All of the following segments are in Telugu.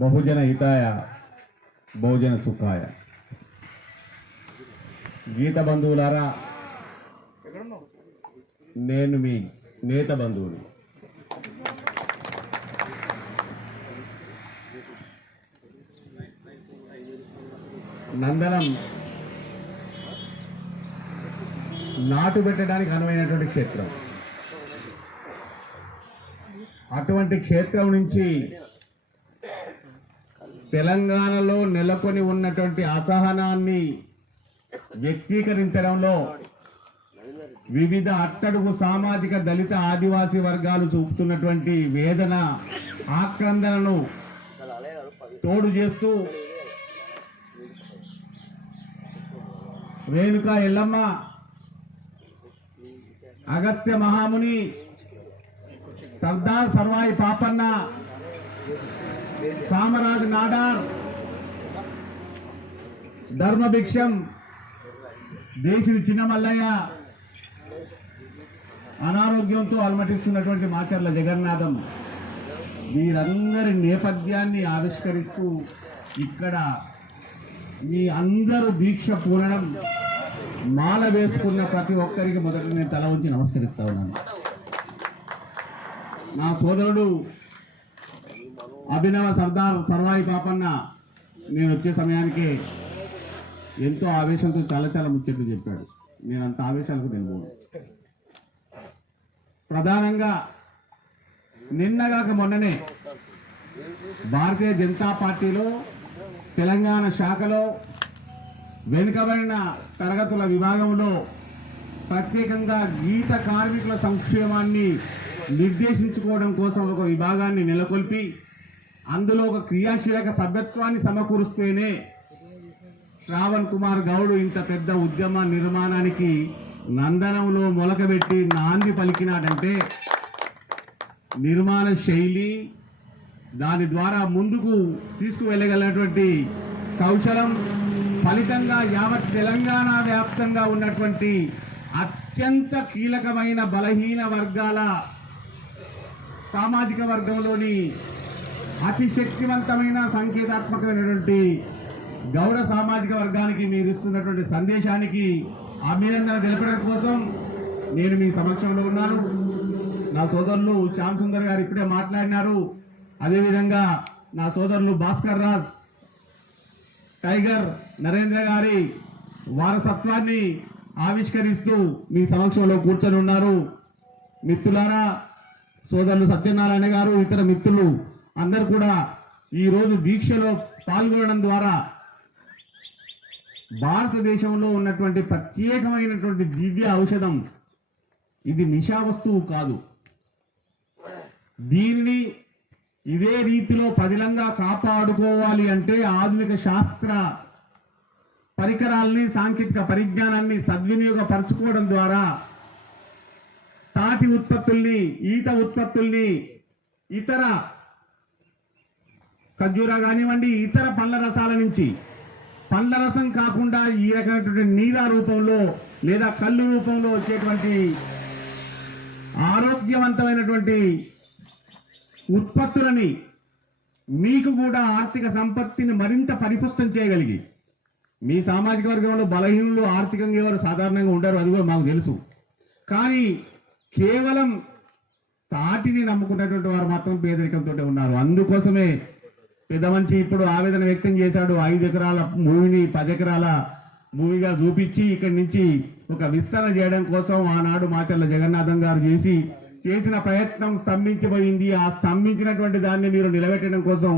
బహుజన హితాయ బహుజన సుఖాయ. గీత బంధువులారా, నేను మీ నేత బంధువుని. నందనం నాటు పెట్టడానికి అనువైనటువంటి క్షేత్రం. అటువంటి క్షేత్రం నుంచి తెలంగాణలో నెలకొని ఉన్నటువంటి అసహనాన్ని వ్యక్తీకరించడంలో వివిధ అట్టడుగు సామాజిక దళిత ఆదివాసీ వర్గాలు చూపుతున్నటువంటి వేదన ఆక్రందనను తోడు చేస్తూ రేణుకా ఎల్లమ్మ, అగస్త్య మహాముని, సర్దార్ సర్వాయి పాపన్న, కామరాజ్ నాడార్, ధర్మభిక్షం, దేశిని చిన్నమల్లయ్య, అనారోగ్యంతో అలమటిస్తున్నటువంటి మాచర్ల జగన్నాథం, వీరందరి నేపథ్యాన్ని ఆవిష్కరిస్తూ ఇక్కడ మీ అందరూ దీక్ష పూరణం మాల వేసుకున్న ప్రతి ఒక్కరికి మొదట నేను తల ఉంచి నమస్కరిస్తా ఉన్నాను. నా సోదరుడు అభినవ సర్దార్ సర్వాయి పాపన్న నేను వచ్చే సమయానికి ఎంతో ఆవేశంతో చాలా ముచ్చట్లు చెప్పాడు. నేను అంత ఆవేశాలకు నేను ప్రధానంగా నిన్నగాక మొన్ననే భారతీయ జనతా పార్టీలో తెలంగాణ శాఖలో వెనుకబడిన తరగతుల విభాగంలో ప్రత్యేకంగా గీత కార్మికుల సంక్షేమాన్ని నిర్దేశించుకోవడం కోసం ఒక విభాగాన్ని నెలకొల్పి అందులో ఒక క్రియాశీలక సభ్యత్వాన్ని సమకూరుస్తేనే శ్రావణ్ కుమార్ గౌడ్ ఇంత పెద్ద ఉద్యమ నిర్మాణానికి నందనంలో మొలకబెట్టి నాంది పలికినాడంటే నిర్మాణ శైలి, దాని ద్వారా ముందుకు తీసుకువెళ్ళగలిగినటువంటి కౌశలం ఫలితంగా యావత్ తెలంగాణ వ్యాప్తంగా ఉన్నటువంటి అత్యంత కీలకమైన బలహీన వర్గాల సామాజిక వర్గంలోని అతి శక్తివంతమైన సంకేతాత్మకమైనటువంటి గౌడ సామాజిక వర్గానికి మీరు ఇస్తున్నటువంటి సందేశానికి అభినందన తెలపడం కోసం నేను మీ సమక్షంలో ఉన్నాను. నా సోదరులు శ్యామ్ సుందర్ గారు ఇప్పుడే మాట్లాడినారు. అదేవిధంగా నా సోదరులు భాస్కర్ రాజ్, టైగర్ నరేంద్ర గారి వారసత్వాన్ని ఆవిష్కరిస్తూ మీ సమక్షంలో కూర్చొని ఉన్నారు. మిత్రులారా, సోదరులు సత్యనారాయణ గారు, ఇతర మిత్రులు అందరూ కూడా ఈరోజు దీక్షలో పాల్గొనడం ద్వారా భారతదేశంలో ఉన్నటువంటి ప్రత్యేకమైనటువంటి దివ్య ఔషధం, ఇది నిశా వస్తువు కాదు. దీనిని ఇదే రీతిలో పదిలంగా కాపాడుకోవాలి అంటే ఆధునిక శాస్త్ర పరికరాల్ని, సాంకేతిక పరిజ్ఞానాన్ని సద్వినియోగపరచుకోవడం ద్వారా తాటి ఉత్పత్తుల్ని, ఈత ఉత్పత్తుల్ని, ఇతర ఖర్జూర కానివ్వండి, ఇతర పండ్ల రసాల నుంచి, పండ్ల రసం కాకుండా ఈ రకమైనటువంటి నీరా రూపంలో లేదా కళ్ళు రూపంలో వచ్చేటువంటి ఆరోగ్యవంతమైనటువంటి ఉత్పత్తులని మీకు కూడా ఆర్థిక సంపత్తిని మరింత పరిపుష్టం చేయగలిగి, మీ సామాజిక వర్గంలో బలహీనులు ఆర్థికంగా ఎవరు సాధారణంగా ఉండరు, అది కూడా మాకు తెలుసు. కానీ కేవలం తాటిని నమ్ముకున్నటువంటి వారు మాత్రం పేదరికంతో ఉన్నారు. అందుకోసమే పెద్ద మనిషి ఇప్పుడు ఆవేదన వ్యక్తం చేశాడు. 5 ఎకరాల భూమిని 10 ఎకరాల భూమిగా చూపించి ఇక్కడి నుంచి ఒక విస్తరణ చేయడం కోసం ఆనాడు మాచర్ల జగన్నాథం గారు చేసిన ప్రయత్నం స్తంభించిపోయింది. ఆ స్తంభించినటువంటి దాన్ని మీరు నిలబెట్టడం కోసం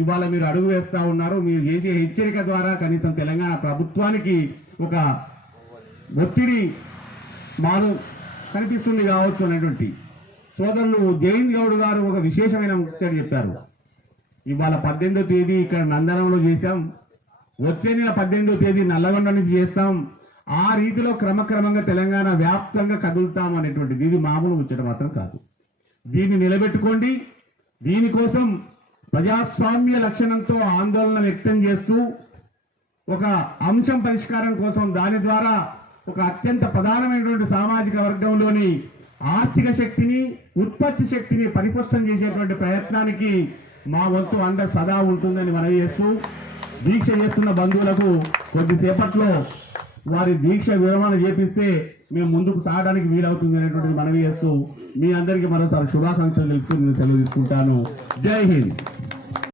ఇవాళ మీరు అడుగు వేస్తా ఉన్నారు. మీరు చేసే హెచ్చరిక ద్వారా కనీసం తెలంగాణ ప్రభుత్వానికి ఒక ఒత్తిడి మారు కనిపిస్తుంది కావచ్చు అనేటువంటి సోదరులు జైన్ గౌడ్ గారు ఒక విశేషమైన ముచ్చట చెప్పారు. ఇవాళ 18వ తేదీ ఇక్కడ నందనంలో చేశాం, వచ్చే నెల 18వ తేదీ నల్లగొండ నుంచి చేస్తాం. ఆ రీతిలో క్రమక్రమంగా తెలంగాణ వ్యాప్తంగా కదులుతాం అనేటువంటిది ఇది మామూలు ముచ్చట మాత్రం కాదు. దీన్ని నిలబెట్టుకోండి. దీనికోసం ప్రజాస్వామ్య లక్షణంతో ఆందోళన వ్యక్తం చేస్తూ ఒక అంశం పరిష్కారం కోసం దాని ద్వారా ఒక అత్యంత ప్రధానమైనటువంటి సామాజిక వర్గంలోని ఆర్థిక శక్తిని, ఉత్పత్తి శక్తిని పరిపుష్టం చేసేటువంటి ప్రయత్నానికి మా వంతు అండ సదా ఉంటుందని మనవి చేస్తూ దీక్ష చేస్తున్న బంధువులకు కొద్దిసేపట్లో వారి దీక్ష విరమణ చేపిస్తే మేము ముందుకు సాగడానికి వీలవుతుంది అనేటువంటిది మనవి చేస్తూ మీ అందరికీ మరోసారి శుభాకాంక్షలు తెలుపుతూ నేను సెలవు తీసుకుంటాను. జై హింద్.